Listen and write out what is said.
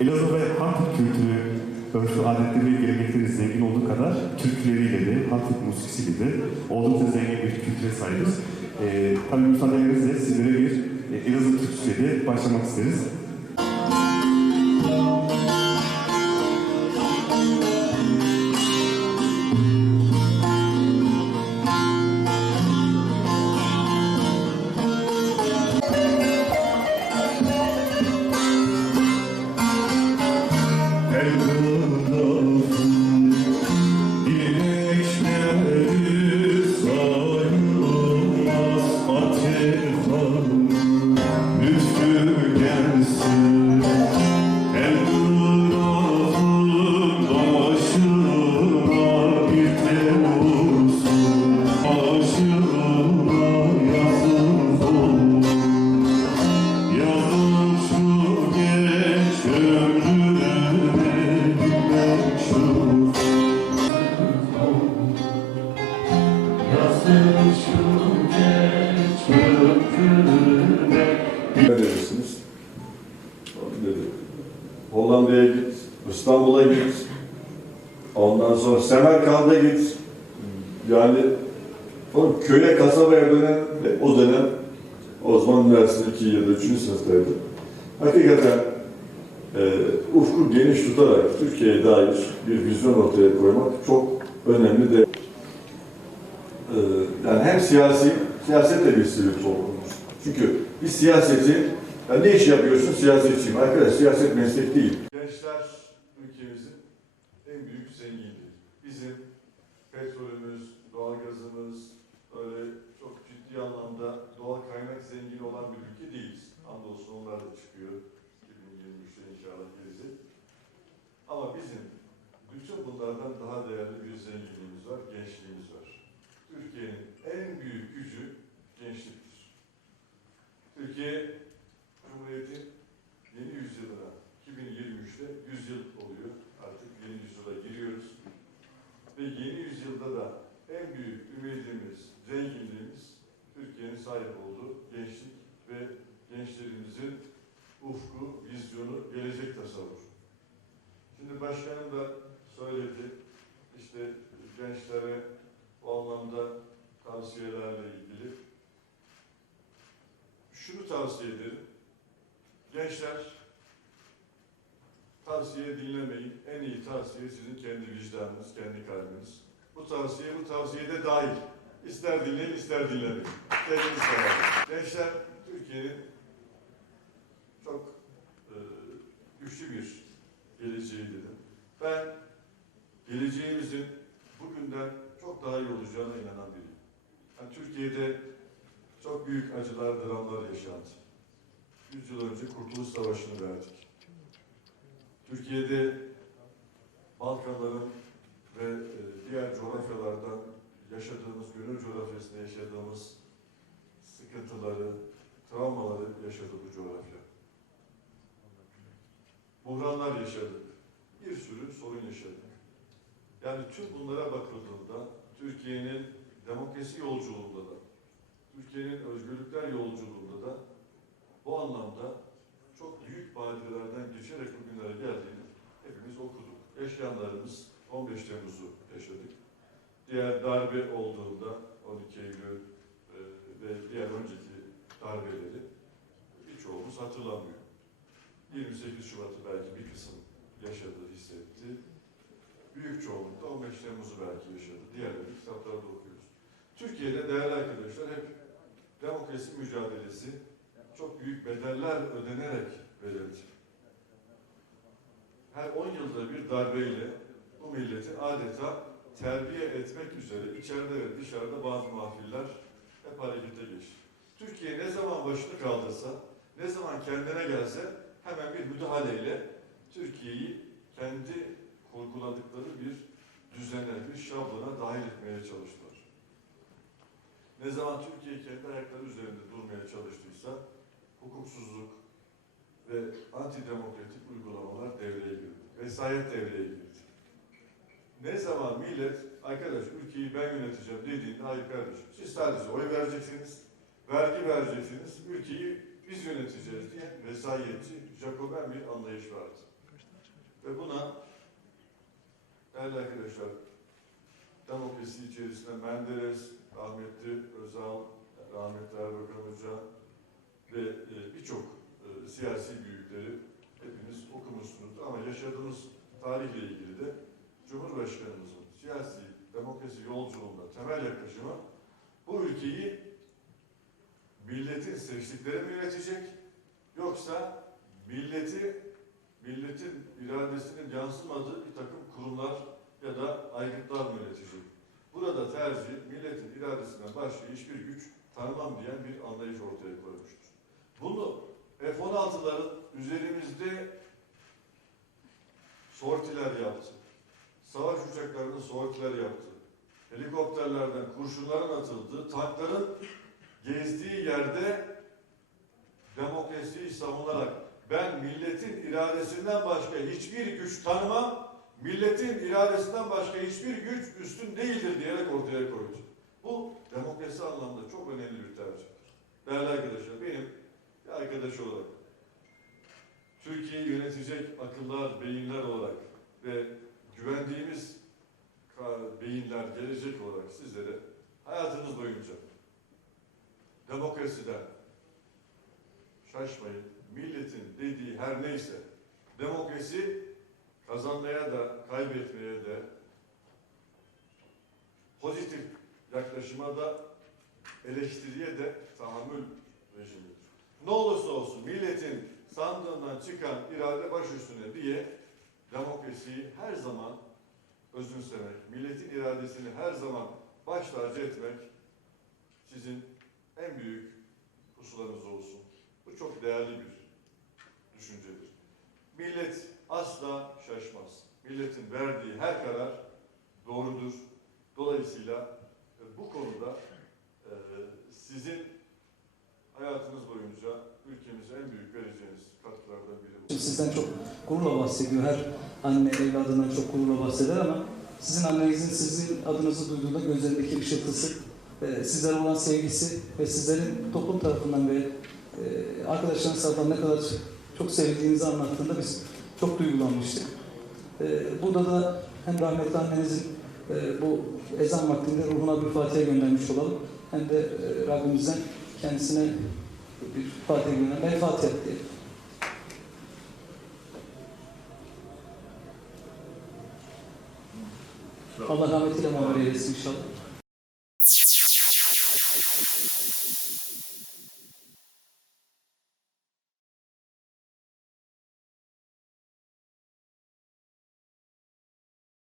Elazığ ve Hatip kültürü, örfü, adetleri ve gelenekleri zengin olduğu kadar türküleriyle de, Hatip musikisiyle de oldukça zengin bir kültüre sahibiz. Ee, tabii müsaadenizle sizlere bir e, Elazığ türküsüyle başlamak isteriz. El kılıfım Yazın şu geç ömrüme Ne dersiniz? Dedi. Hollanda'ya git, İstanbul'a git. Ondan sonra Semerkant'a git. Yani o köye, kasabaya dönen, o dönem o zaman üniversite 2 ya da 3. sınıftaydı. Hakikaten e, ufku geniş tutarak Türkiye'ye dair bir vizyon ortaya koymak çok önemli de yani hem siyasi, siyaset de bir sivil toplumuz. Çünkü bir siyaseti, ya ne iş yapıyorsun siyasetçiyim. Arkadaş siyaset meslek değil. Gençler ülkemizin en büyük zenginliği. Bizim petrolümüz, doğalgazımız, öyle çok ciddi anlamda doğal kaynak zengini olan bir ülke değiliz. Andolsun onlar da çıkıyor. 2023'te inşallah gelecek. Ama bizim bütün bunlardan daha değerli bir zenginliğimiz var, gençliğimiz var. Türkiye'nin en büyük gücü gençliktir. Türkiye Cumhuriyeti yeni yüzyılına 2023'te 100 yıl oluyor. Artık yeni yüzyıla giriyoruz. Ve yeni yüzyılda da en büyük ümidimiz, zenginliğimiz Türkiye'nin sahip olduğu gençlik ve gençlerimizin ufku, vizyonu, gelecek tasavvuru. Şimdi başkanım da söyledi, işte gençlere o anlamda tavsiyelerle ilgili. Şunu tavsiye ederim. Gençler tavsiye dinlemeyin. En iyi tavsiye sizin kendi vicdanınız, kendi kalbiniz. Bu tavsiye bu tavsiyede dahil. İster dinleyin, ister dinlemeyin. Severler. Gençler Türkiye'nin çok e, güçlü bir geleceği dedim. Ben geleceğimizin bugünden çok daha iyi olacağına inanan biriyim. Yani Türkiye'de çok büyük acılar, dramlar yaşandı. Yüz yıl önce Kurtuluş Savaşı'nı verdik. Türkiye'de Balkanların ve e, diğer coğrafyalardan yaşadığımız, gönül coğrafyasında yaşadığımız sıkıntıları, travmaları yaşadı bu coğrafya. Buhranlar yaşadık. Bir sürü sorun yaşadık. Yani tüm bunlara bakıldığında Türkiye'nin demokrasi yolculuğunda da, Türkiye'nin özgürlükler yolculuğunda da bu anlamda çok büyük badirelerden geçerek bugünlere geldiğini hepimiz okuduk. Yaşayanlarımız 15 Temmuz'u yaşadık. Diğer darbe olduğunda 12 Eylül e, ve diğer önceki darbeleri birçoğumuz hatırlamıyor. 28 Şubat'ı belki bir kısım yaşadı, hissetti. Büyük çoğunlukla 15 Temmuz'u belki yaşadı. Diğerleri kitaplarda okuyoruz. Türkiye'de değerli arkadaşlar hep demokrasi mücadelesi çok büyük bedeller ödenerek verildi. Her 10 yılda bir darbeyle bu milleti adeta terbiye etmek üzere içeride ve dışarıda bazı mahfiller hep harekete geçti. Türkiye ne zaman başını kaldırsa, ne zaman kendine gelse hemen bir müdahaleyle Türkiye'yi kendi kurguladıkları bir düzene, bir şablona dahil etmeye çalıştılar. Ne zaman Türkiye kendi ayakları üzerinde durmaya çalıştıysa hukuksuzluk ve antidemokratik uygulamalar devreye girdi. Vesayet devreye girdi. Ne zaman millet, arkadaş ülkeyi ben yöneteceğim dediğinde hayır kardeşim siz sadece oy vereceksiniz, vergi vereceksiniz, ülkeyi biz yöneteceğiz diye vesayetçi, Jacoben bir anlayış vardı. Ve buna değerli arkadaşlar demokrasi içerisinde Menderes, rahmetli Özal, rahmetli Erbakan Hoca ve e, birçok e, siyasi büyükleri hepiniz okumuşsunuz ama yaşadığımız tarihle ilgili de Cumhurbaşkanımızın siyasi demokrasi yolculuğunda temel yaklaşımı bu ülkeyi milletin seçtikleri mi yönetecek yoksa milleti milletin iradesinin yansımadığı bir takım kurumlar ya da aygıtlar mı yönetecek? Burada tercih milletin iradesinden başka hiçbir güç tanımam diyen bir anlayış ortaya. Bunu F-16'ların üzerimizde sortiler yaptı. Savaş uçaklarının sortiler yaptı. Helikopterlerden kurşunların atıldığı, tankların gezdiği yerde demokrasiyi savunarak ben milletin iradesinden başka hiçbir güç tanımam, milletin iradesinden başka hiçbir güç üstün değildir diyerek ortaya koydu. Bu demokrasi anlamda çok önemli bir tercihtir. Değerli arkadaşlar, benim arkadaş olarak, Türkiye'yi yönetecek akıllar, beyinler olarak ve güvendiğimiz beyinler, gelecek olarak sizlere hayatınız boyunca demokrasiden şaşmayın. Milletin dediği her neyse demokrasi kazanmaya da kaybetmeye de pozitif yaklaşıma da eleştiriye de tahammül. Ne olursa olsun milletin sandığından çıkan irade baş üstüne diye demokrasiyi her zaman özümsemek, milletin iradesini her zaman baş tacı etmek sizin en büyük pusulanız olsun. Bu çok değerli bir düşüncedir. Millet asla şaşmaz. Milletin verdiği her karar doğrudur. Dolayısıyla e, bu konuda e, sizin hayatınız boyunca ülkemize en büyük vereceğiniz katkılardan biri bu. Sizden çok gururla bahsediyor. Her anne evladından çok gururla bahseder ama sizin annenizin sizin adınızı duyduğunda gözlerindeki ışıltısı, e, sizlere olan sevgisi ve sizlerin toplum tarafından ve e, arkadaşlarınız tarafından ne kadar çok sevildiğinizi anlattığında biz çok duygulanmıştık. E, burada da hem rahmetli annenizin bu ezan vaktinde ruhuna bir Fatiha göndermiş olalım. Hem de Rabbimizden kendisine bir göndermek. Ben Fatiha diyelim. Allah muamele eylesin inşallah.